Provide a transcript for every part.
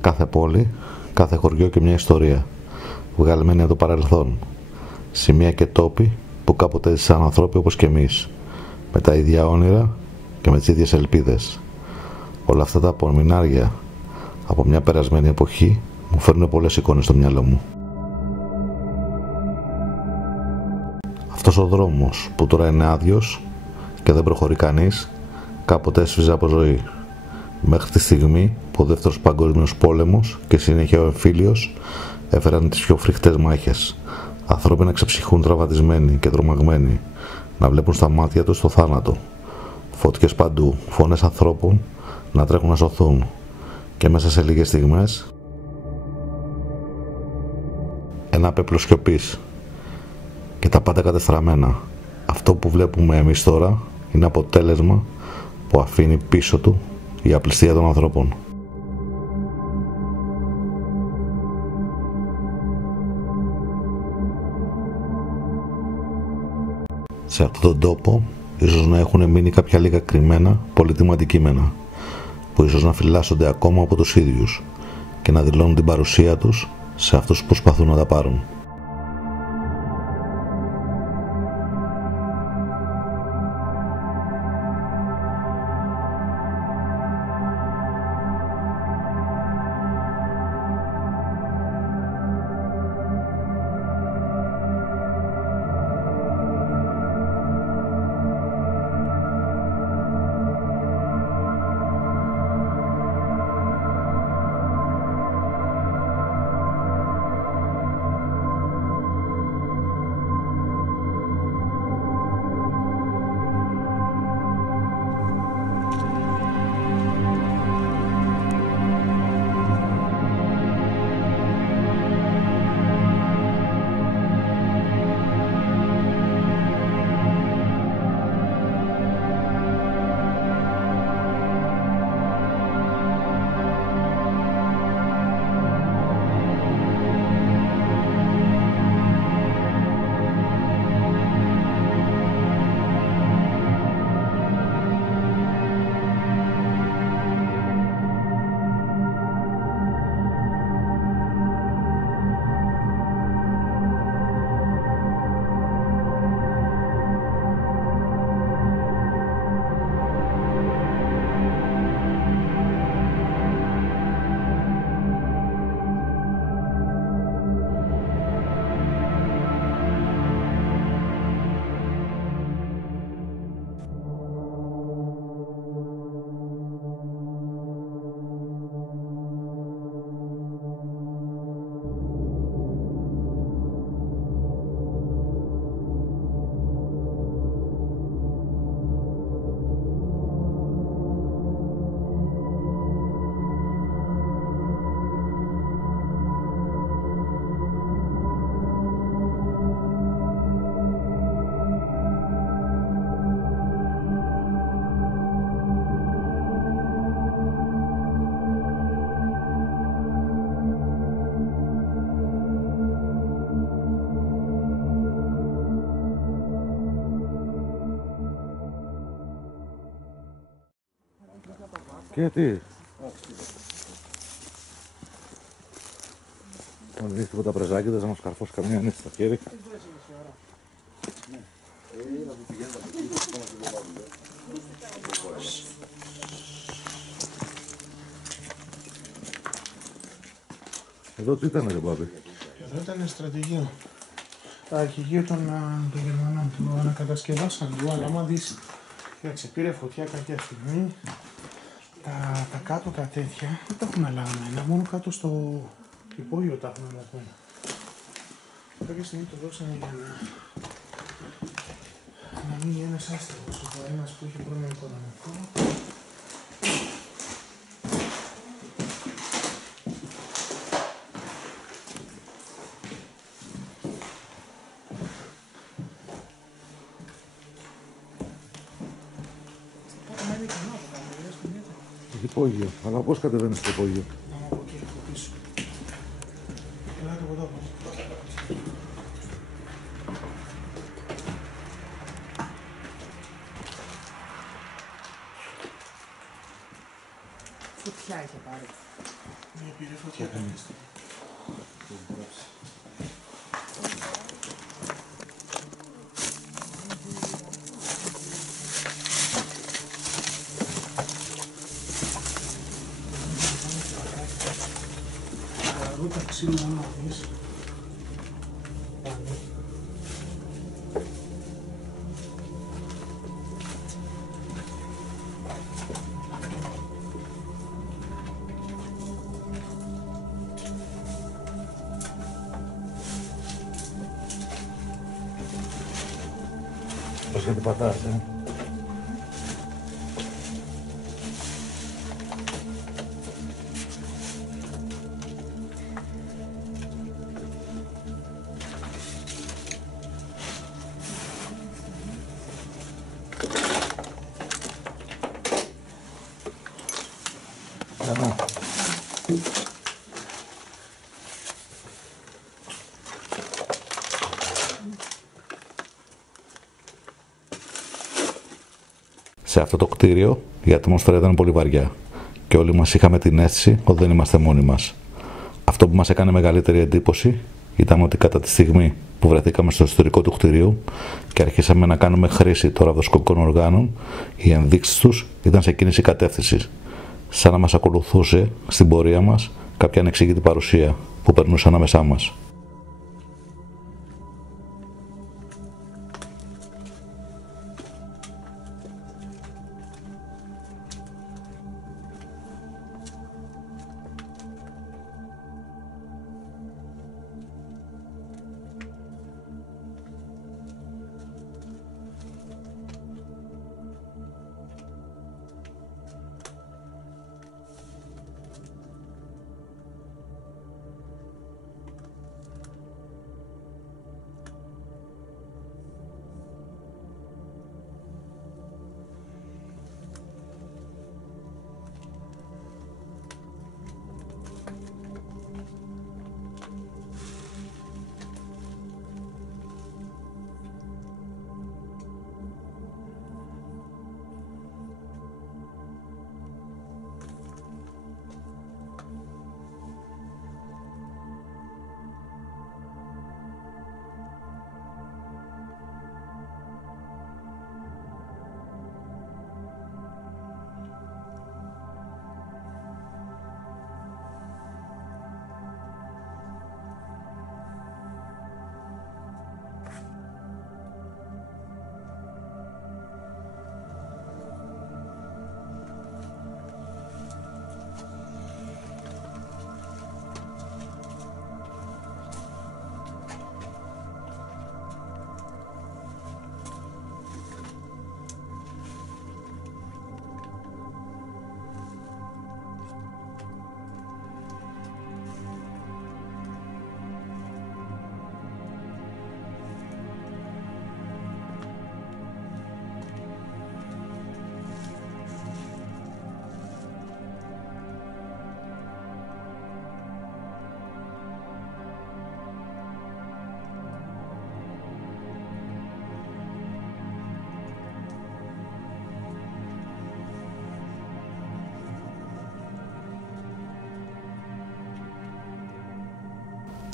Κάθε πόλη, κάθε χωριό και μια ιστορία, βγαλμένη από το παρελθόν. Σημεία και τόποι που κάποτε ζήσαν ανθρώποι όπως και εμείς, με τα ίδια όνειρα και με τις ίδιες ελπίδες. Όλα αυτά τα απομεινάρια από μια περασμένη εποχή μου φέρνουν πολλές εικόνες στο μυαλό μου. Αυτός ο δρόμος που τώρα είναι άδειος και δεν προχωρεί κανείς, κάποτε έσβηζε από ζωή. Μέχρι τη στιγμή που ο δεύτερος παγκόσμιος πόλεμος και συνέχεια ο εμφύλιος έφεραν τις πιο φρικτές μάχες. Ανθρώποι να ξεψυχούν τραυματισμένοι και τρομαγμένοι, να βλέπουν στα μάτια τους το θάνατο. Φωτιές παντού, φωνές ανθρώπων να τρέχουν να σωθούν. Και μέσα σε λίγες στιγμές ένα πέπλο σιωπής και τα πάντα κατεστραμμένα. Αυτό που βλέπουμε εμείς τώρα είναι αποτέλεσμα που αφήνει πίσω του η απληστία των ανθρώπων. Σε αυτόν τον τόπο ίσως να έχουν μείνει κάποια λίγα κρυμμένα πολύτιμα αντικείμενα που ίσως να φυλάσσονται ακόμα από τους ίδιους και να δηλώνουν την παρουσία τους σε αυτούς που προσπαθούν να τα πάρουν. Και τι. Αν δεις τίποτα πρεζάκιδες να μας καρφώσει καμία νύχτα στα χέρι. Εδώ τι ήταν ρε Μπάμπη? Εδώ ήταν στρατηγείο. Αρχηγείο των Γερμανών που ανακατασκευάσαν λίγο, αλλά άμα δεις, πήρε φωτιά κάποια στιγμή. Τα κάτω τα τέτοια δεν τα έχουν αλλαγμένα, μόνο κάτω στο υπόγειο τα έχουν αλλαγμένα. Κάποια στιγμή το δώσανε για να μείνει ένας άστεγος, ο ένας που είχε πρόβλημα οικονομικό. Υπόγειο. Αλλά πώς κατεβαίνεις στο υπόγειο? Από εκεί, από πίσω. Ελάτε από εδώ. Φωτιά είχε πάρει. Ναι, πήρε φωτιά κάποια στιγμή. Ρούτα ξύλου να δεις. Πώς γιατί πατάς, Σε αυτό το κτίριο η ατμόσφαιρα ήταν πολύ βαριά και όλοι μας είχαμε την αίσθηση ότι δεν είμαστε μόνοι μας. Αυτό που μας έκανε μεγαλύτερη εντύπωση ήταν ότι κατά τη στιγμή που βρεθήκαμε στο εσωτερικό του κτιρίου και αρχίσαμε να κάνουμε χρήση των ραδοσκοπικών οργάνων, οι ενδείξεις τους ήταν σε κίνηση κατεύθυνσης, σαν να μας ακολουθούσε στην πορεία μας κάποια ανεξήγητη παρουσία που περνούσε ανάμεσά μας.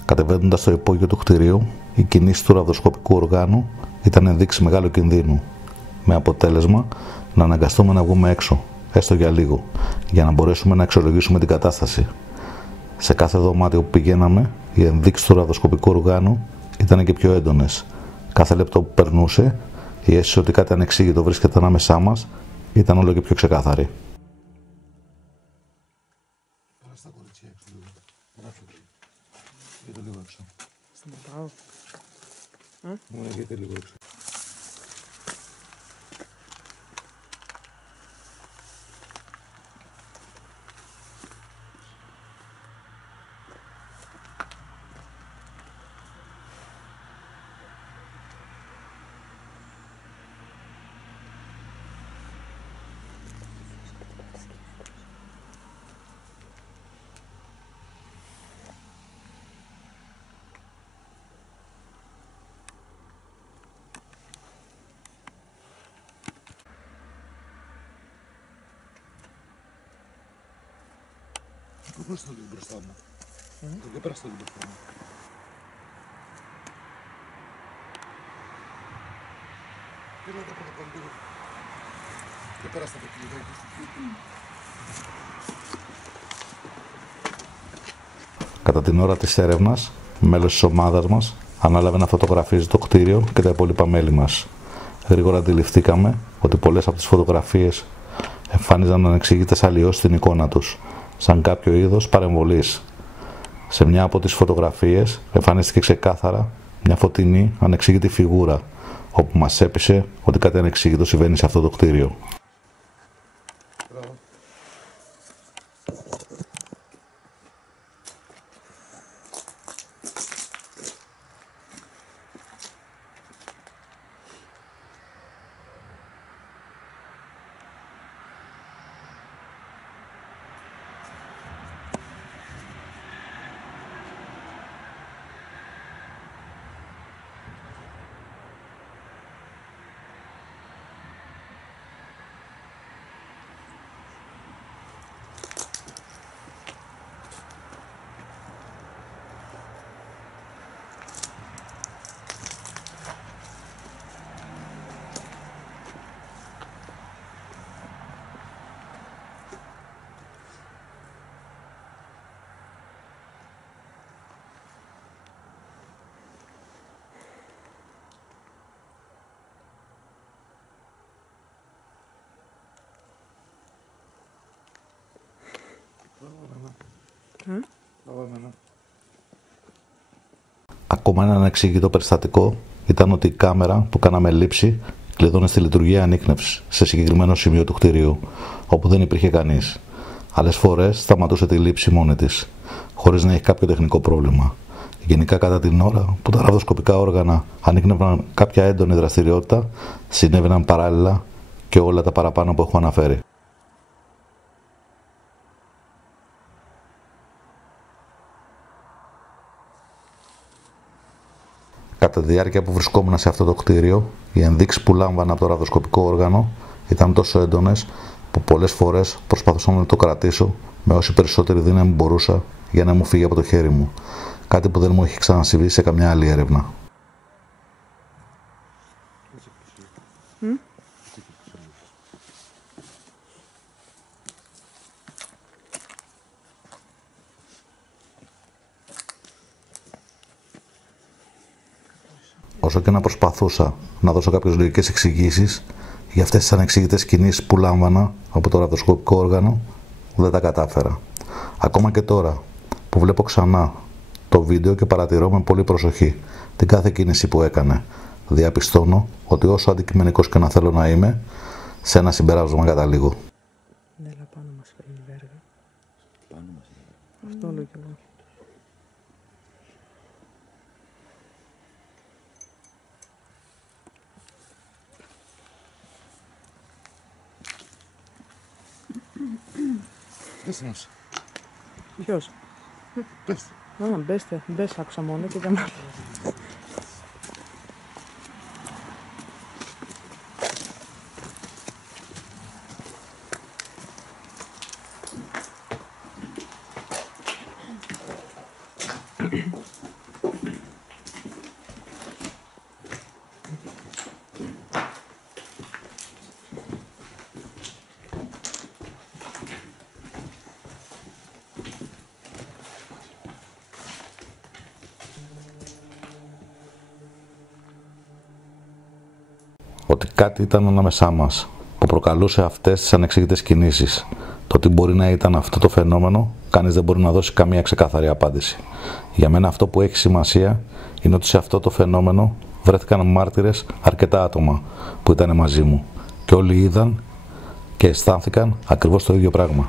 Κατεβαίνοντας στο υπόγειο του κτηρίου, η κινήση του ραδοσκοπικού οργάνου ήταν ενδείξη μεγάλου κινδύνου, με αποτέλεσμα να αναγκαστούμε να βγούμε έξω, έστω για λίγο, για να μπορέσουμε να αξιολογήσουμε την κατάσταση. Σε κάθε δωμάτιο που πηγαίναμε, οι ενδείξεις του ραδοσκοπικού οργάνου ήταν και πιο έντονες. Κάθε λεπτό που περνούσε, η αίσθηση ότι κάτι ανεξήγητο βρίσκεται ανάμεσά μας ήταν όλο και πιο ξεκάθαρη. Πώς το λίγο μπροστά μου. Δεν πέρασε το λίγο μπροστά μου. Έλα τα πάνω λίγο. Δεν πέρασε το κλειδάκι. Κατά την ώρα της έρευνας, μέλος της ομάδας μας ανάλαβε να φωτογραφίζει το κτίριο και τα υπόλοιπα μέλη μας. Γρήγορα αντιληφθήκαμε ότι πολλές από τις φωτογραφίες εμφάνιζαν ανεξήγητες αλλοιώσεις στην εικόνα τους, σαν κάποιο είδος παρεμβολής. Σε μια από τις φωτογραφίες εμφανίστηκε ξεκάθαρα μια φωτεινή ανεξήγητη φιγούρα, όπου μας έπεισε ότι κάτι ανεξήγητο συμβαίνει σε αυτό το κτίριο. Ακόμα ένα ανεξήγητο περιστατικό ήταν ότι η κάμερα που κάναμε λήψη κλειδώνε στη λειτουργία ανίκνευση σε συγκεκριμένο σημείο του κτηρίου, όπου δεν υπήρχε κανείς. Άλλες φορές σταματούσε τη λήψη μόνη της, χωρίς να έχει κάποιο τεχνικό πρόβλημα. Γενικά, κατά την ώρα που τα ραδοσκοπικά όργανα ανίκνευναν κάποια έντονη δραστηριότητα, συνέβαιναν παράλληλα και όλα τα παραπάνω που έχω αναφέρει. Κατά τη διάρκεια που βρισκόμουν σε αυτό το κτίριο, οι ενδείξεις που λάμβανα από το ραδοσκοπικό όργανο ήταν τόσο έντονες που πολλές φορές προσπαθούσα να το κρατήσω με όση περισσότερη δύναμη μπορούσα για να μου φύγει από το χέρι μου. Κάτι που δεν μου έχει ξανασυμβεί σε καμιά άλλη έρευνα. Όσο και να προσπαθούσα να δώσω κάποιες λογικές εξηγήσεις για αυτές τις ανεξήγητες κινήσεις που λάμβανα από το ραδοσκοπικό όργανο, δεν τα κατάφερα. Ακόμα και τώρα που βλέπω ξανά το βίντεο και παρατηρώ με πολύ προσοχή την κάθε κίνηση που έκανε, διαπιστώνω ότι όσο αντικειμενικός και να θέλω να είμαι, σε ένα συμπέρασμα καταλήγω. Έλα πάνω μας φέρνει βέργα. Πάνω μας. Αυτό λέω κι εγώ. Πες μας. Ποιος? Πες. Μπες, άκουσα μόνο και δεν μ' άκουσα. Ότι κάτι ήταν ανάμεσά μας που προκαλούσε αυτές τις ανεξήγητες κινήσεις. Το τι μπορεί να ήταν αυτό το φαινόμενο, κανείς δεν μπορεί να δώσει καμία ξεκάθαρη απάντηση. Για μένα αυτό που έχει σημασία είναι ότι σε αυτό το φαινόμενο βρέθηκαν μάρτυρες αρκετά άτομα που ήταν μαζί μου και όλοι είδαν και αισθάνθηκαν ακριβώς το ίδιο πράγμα.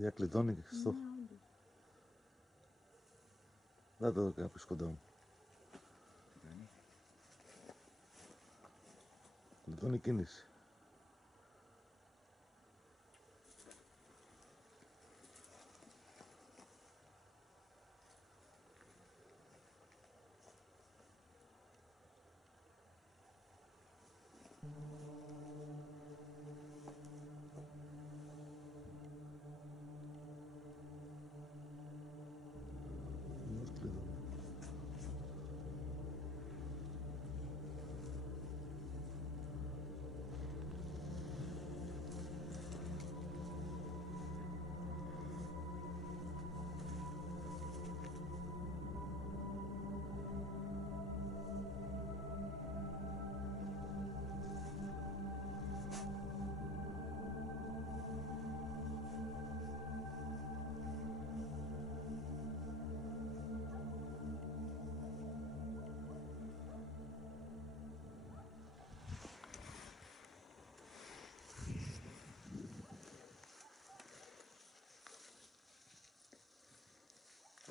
διακλειδώνει και Χριστό. Δεν το δω κάποιος κοντά μου. Κλειδώνει κίνηση.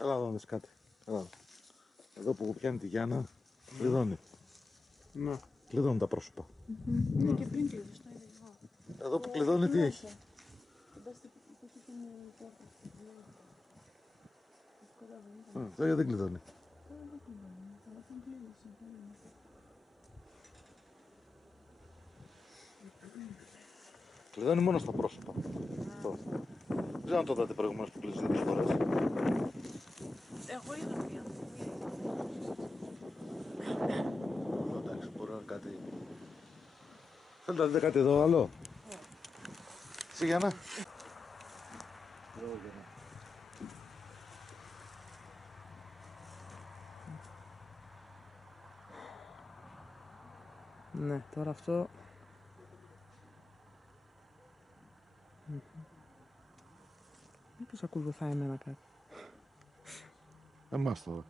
Έλα εδώ να δεις κάτι. Έλα. Εδώ που πιάνει τη Γιάννα, κλειδώνει. Ναι. Κλειδώνουν τα πρόσωπα. Ναι, και πριν κλείδωσε, το είδα εγώ. Εδώ που κλειδώνει τι έχει. Το γιατί δεν κλειδώνει. Κλειδώνει μόνο στα πρόσωπα. Αυτό. Δεν ξέρω αν το είδατε προηγουμένως που κλείζει 2 φορές. Εγώ είδα μία. Εντάξει, μπορεί να είναι κάτι. Θέλετε να δείτε κάτι εδώ άλλο. Εσύ Γιάννα. Ναι, τώρα αυτό... Μήπως ακολουθάει εμένα κάτι. Εμάς τώρα.